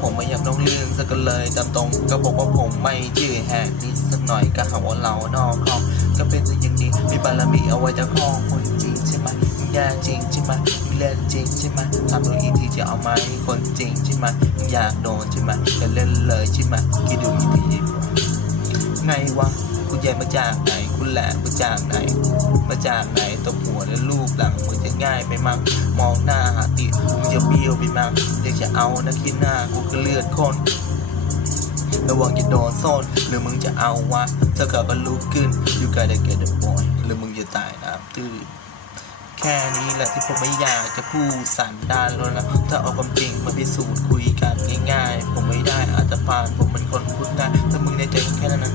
ผมไม่ยอมตามตรงก็บอกว่าผมไม่ชื่อแหกนิดสักหน่อยก็หาว่าเรานอกห้องก็เป็นอย่างนี้มีบารมีเอาไว้แต่ครองคนจริงใช่ไหมมึงแย่จริงใช่ไหมมึงเล่นจริงใช่ไหมทำตัวอีกทีจะเอาไหมคนจริงใช่ไหมมึงอยากโดนใช่ไหมจะเล่นเลยใช่ไหมคิดดูอีกทีไงวะคุณยายมาจากไหน คุณแหลมมาจากไหน มาจากไหนตบหัวและลูกหลังมึงจะง่ายไปมั้งมองหน้า เบี้ยวไปมั้งเด็กจะเอานะคิดหน้ากูก็เลือดคนระวังจะโดนโซนหรือมึงจะเอาวะถ้าเกิดว่าลุกขึ้น you gotta get the boy หรือมึงจะตายน้ำตื้นแค่นี้แหละที่ผมไม่อยากจะพูดสันดานแล้วนะถ้าเอาความจริงมาพิสูจน์คุยกันง่ายๆ ผมไม่ได้อาจจะผ่านผมเป็นคนพูดง่ายถ้ามึงในใจแค่นั้น